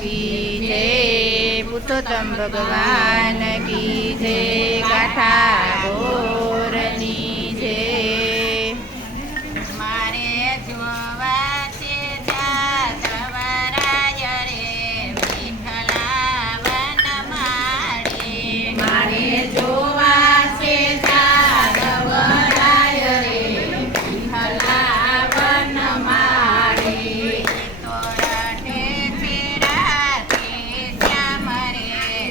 કી જય, પુરુષોત્તમ ભગવાન કી જય, ગાથા ગોરની જય. મારે જોવા છે જાદવરાય રે વિઠ્ઠલા વનમાળે. મારે જોવા છે જાદવરાય રે વિઠ્ઠલા વનમાળે. તો રટે છે રાધે શ્યામ રે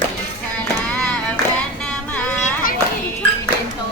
વિઠ્ઠલા વનમાળે. તો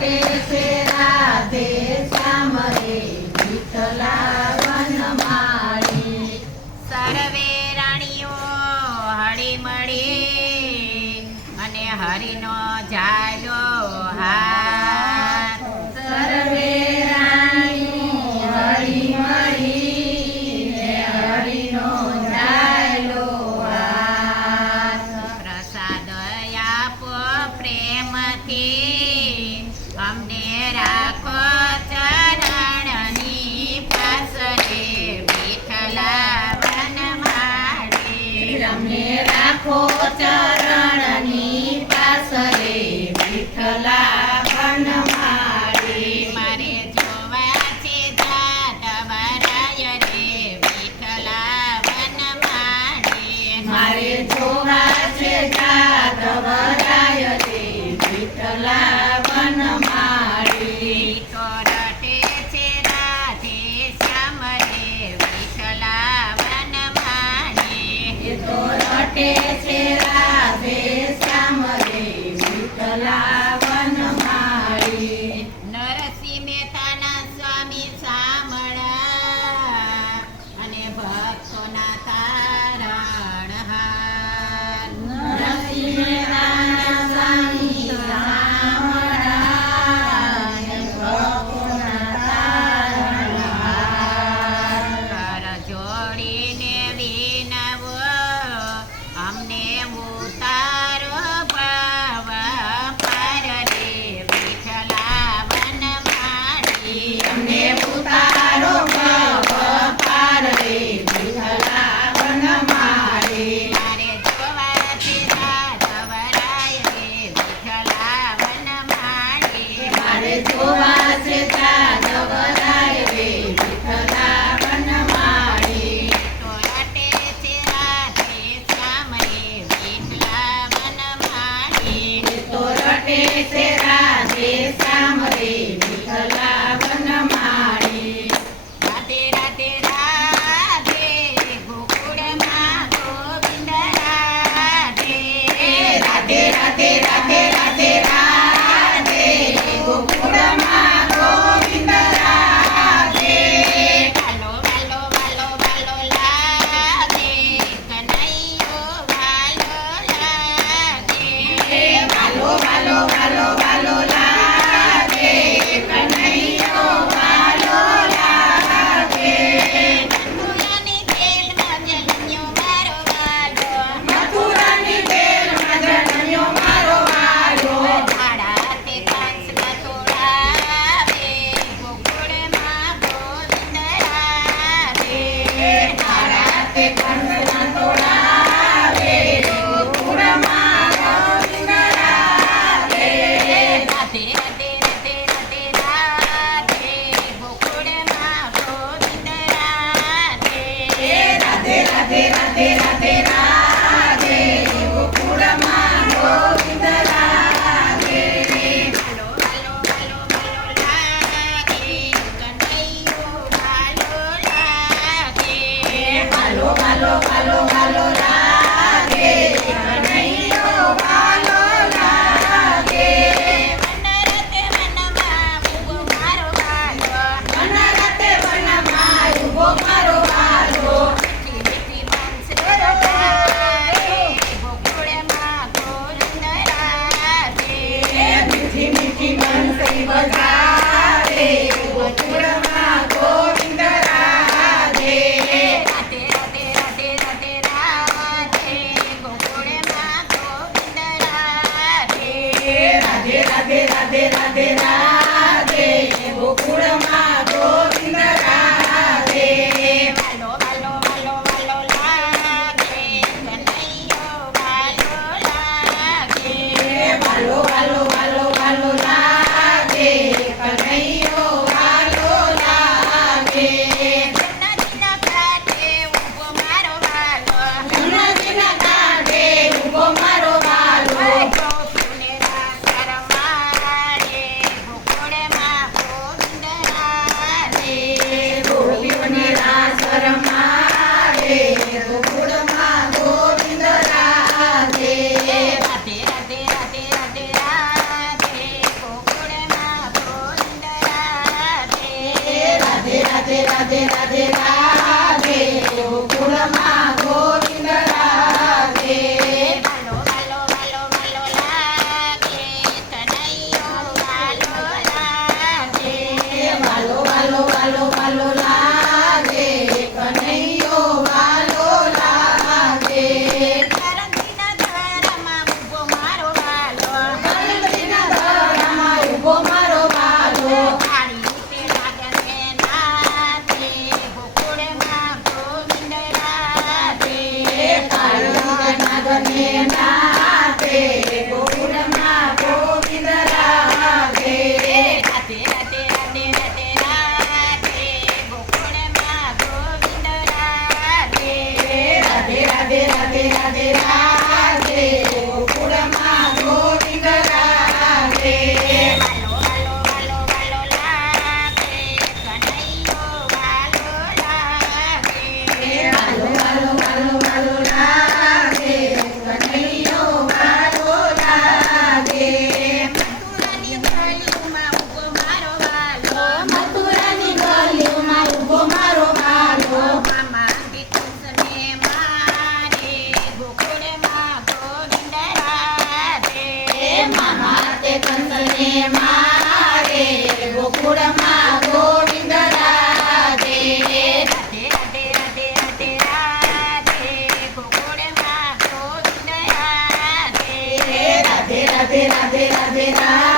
રટે છે રાધે શ્યામ રે વિઠ્ઠલા વનમાળી. સર્વે રાણીઓ હળી મળી અને હરિનો જાજો હાથ. સર્વે રાણીઓ હળી મળીને હરિનો ઝાલો હાથ. પ્રસાદ આપો પ્રેમથી અમને રાખો ચરણની પાસરે વિઠ્ઠલા વનમાળી. અમને રાખો ચરણની પાસરે વિઠ્ઠલા વનમાળી. મારે જોવા છે જાત વરાય રે વિઠ્ઠલા વનમાળી. મારે જોવા છે જાત વરાય રે વિઠ્ઠલા વનમાળી. તો રટે છે રાધે શ્યામ રે વિઠ્ઠલા વનમાળી. એ તો રટે છે રાધે શ્યામ રે વિઠ્ઠલા વનમાળી. નરસિંહ મહેતાના સ્વામી સામળા અને ભક્તોના તારણહાર. નરસિંહ મહેતાના સ્વામી સામળાને ભક્તોના તારણહાર. કર જોડીને વિનવો અમને ઉતારો ભાવ પાર રે વિઠ્ઠલા વનમાળી. અમને ઉતારો ભવ પાર રે વિઠ્ઠલા વનમાળી. મારે જોવા છે જાત વરાય રે વિઠ્ઠલા વનમાળી. મારે જોવા છે જાત વરાય રે વિઠ્ઠલા વનમાળી. તો રટે છે રાધે શ્યામ રે વિઠ્ઠલા વનમાળી. એ તો રટે છે રાધે શ્યામ રે વિઠ્ઠલા વનમાળી. રાધે રાધે રાધે ગોકુળમાં ગોવિંદ રાધે. રાધે રાધે રાધે રાધે રાધે ગોકુળમાં ગોવિંદ રાધે. વાલો વાલો વાલો વાલો લાગે કનૈયો વાલો લાગે. વાલો વાલો વાલો વાલો લાગે કનૈયો વાલો લાગે. મથુરાની જેલમાં જન્મ્યો મારો વાલો. મથુરાની જેલમાં જન્મ્યો મારો વાલો. ઝાડા તે કાંસના તોડાવે ગોકુળમાં ગોવિંદ રાધે. તારા તે કંસના તોડાવે ગોકુળમાં ગોવિંદ રાધે. રાધે રાધે રાધે રાધે રાધે ગોકુળમાં ગોવિંદ રાધે. રાધે રાધે રાધે રાધે રાધે ગોકુળમાં ગોવિંદ રાધે. વાલો વાલો વાલો વાલો લાગે કનૈયો વાલો લાગે. વાલો વાલો વાલો વાલો લાગે કનૈયો વાલો લાગે. વનરતે વનમાં ઊભો મારો વાલો. વનરતે વનમાં ઊભો મારો વાલો. મીઠી મીઠી બંસરી વગાડે ગોકુળમાં ગોવિંદ રાધે. મીઠી મીઠી બંસરી વગાડે ગોકુળમાં ગોવિંદ રાધે. રાધે રાધે રાધે રાધે રાધે ગોકુળમાં ગોવિંદ રાધે. રાધે રાધે રાધે રાધે રાધે ગોકુળમાં ગોવિંદ રાધે. વાલો વાલો વાલો વાલો લાગે કનૈયો વાલો લાગે. વાલો વાલો વાલો વાલો લાગે કનૈયો વાલો લાગે. જન્નતીના ઘાટે ઊભો મારો વાલો. જન્નતીના ઘાટે ઊભો મારો વાલો. ગોપીને રાસ રમાડે નાથે ગોકુળમાં ગોવિંદ રાધે રાધે રાધે રાધે રાધે રાધે ગોકુળમાં ગોવિંદ રાધે રાધે રાધે રાધે રાધે રાધે ગોકુળમાં ગોવિંદ રાધે વાલો વાલો વાલો વાલો લાગે કનૈયો વાલો લાગે વાલો વાલો વાલો વાલો લાગે કનૈયો વાલો લાગે મથુરાની ગલીઓમાં ઊભો મારો વાલો મથુરાની ગલીઓમાં ઊભો મારો વાલો મામા કે કંસને મારે ગોકુળમાં ગોવિંદ રાધે મામા તે કંસને મારે ગોકુળમાં ગોવિંદ રાધે રાધે રાધે રાધે રાધે રાધે ગોકુળમાં ગોવિંદ રાધે રાધે રાધે રાધે રાધે રાધે